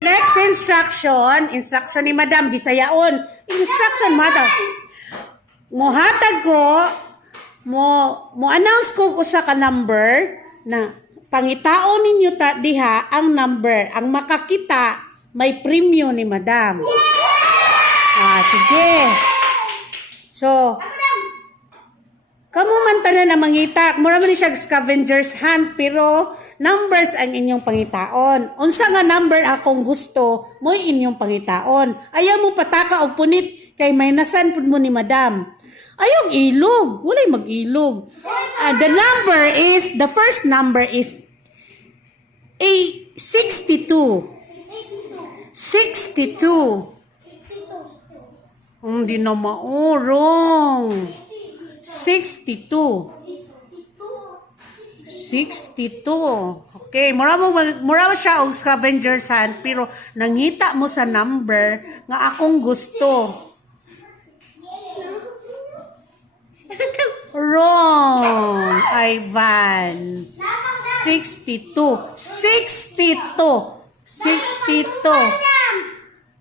Next instruction ni Madam Bisayaon. Instruction Madam. Mohatag ko mo announce ko usa ka number na pangitaon ninyo ta diha ang number, ang makakita may premyo ni Madam. Sige. So, kamo man tanan na mangita, mura man siya scavenger's hunt pero numbers ang inyong pangitaon. Unsa nga number akong gusto, mo inyong pangitaon. Ayaw mo pataka og punit kay may nasan pud mo ni Madam. Ayaw ilog, walay mag-ilog. The first number is 62. 62. Hindi na maurong. 62. 62. Okay, mura mo siya og scavenger's hunt pero nangita mo sa number nga akong gusto. Wrong, Ivan. 62. 62. 62.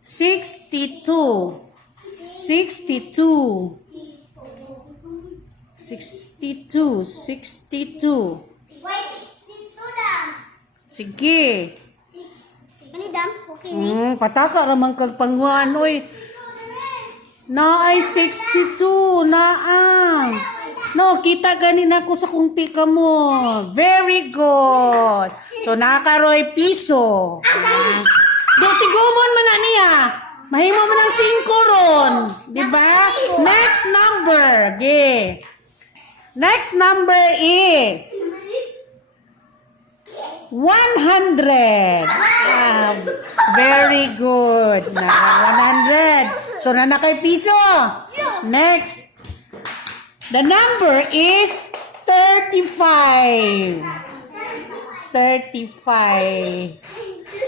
62. 62. 62. 62. Sige. Ano dam? Okay ni. Pataka ramang kag panguan oy. Naay 62 naa. No, kita ganina ko sa kung tika mo. Very good. So nakaroy piso. Do tigumon man na niya. Mahimo man ang 5 ron, di ba? Next number. Okay. Next number is 100. Very good. Na 100. So na kay piso. Next. The number is 35. 35.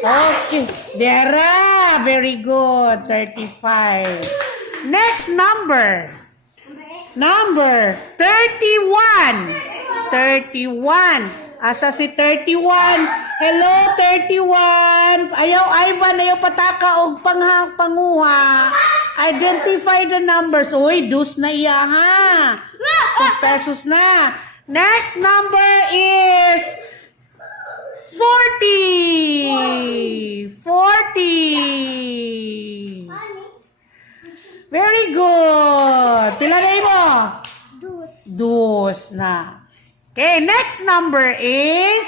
Okay. Dera. Very good. 35. Next number. Number 31. 31. Asa si 31? Hello, 31. Ayaw, Ivan, ayaw pataka og panguha. Identify the numbers. Uy, dus na iya, ha? 2 pesos na. Next number is 40. 40. Very good. Pila na mo? Dus na. Okay, next number is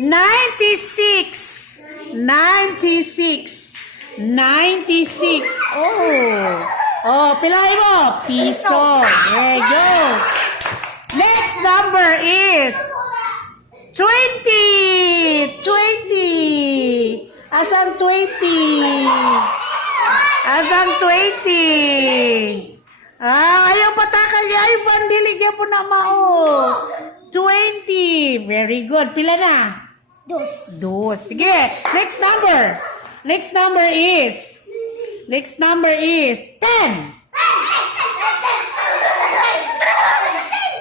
96. 96. 96. Oh, pilay mo. Piso. There you go. Next number is 20. 20. Asang 20? Asang 20? Ayaw pataka niya. Ay, bandili niya po na mao. 20. Very good. Pila na? Dos. Sige. Next number. Next number is 10. 40.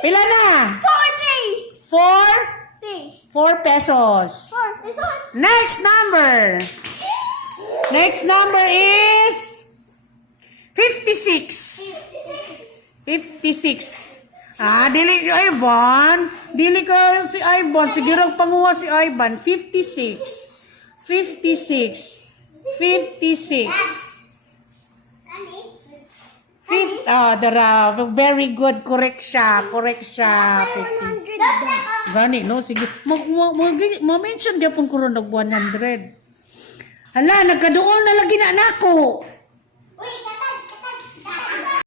Pila na? 4 pesos. 4 pesos. Next number. Next number is 56. 56. Dili si Ivan. Dili ka si Ivan. Sige rang panguha si Ivan. 56. 56. 56. Very good. Correct siya. 56. Gani, no? Sige. Mo-mention niya pong kurun ng 100. Hala, nagkaduol na lagi na nako.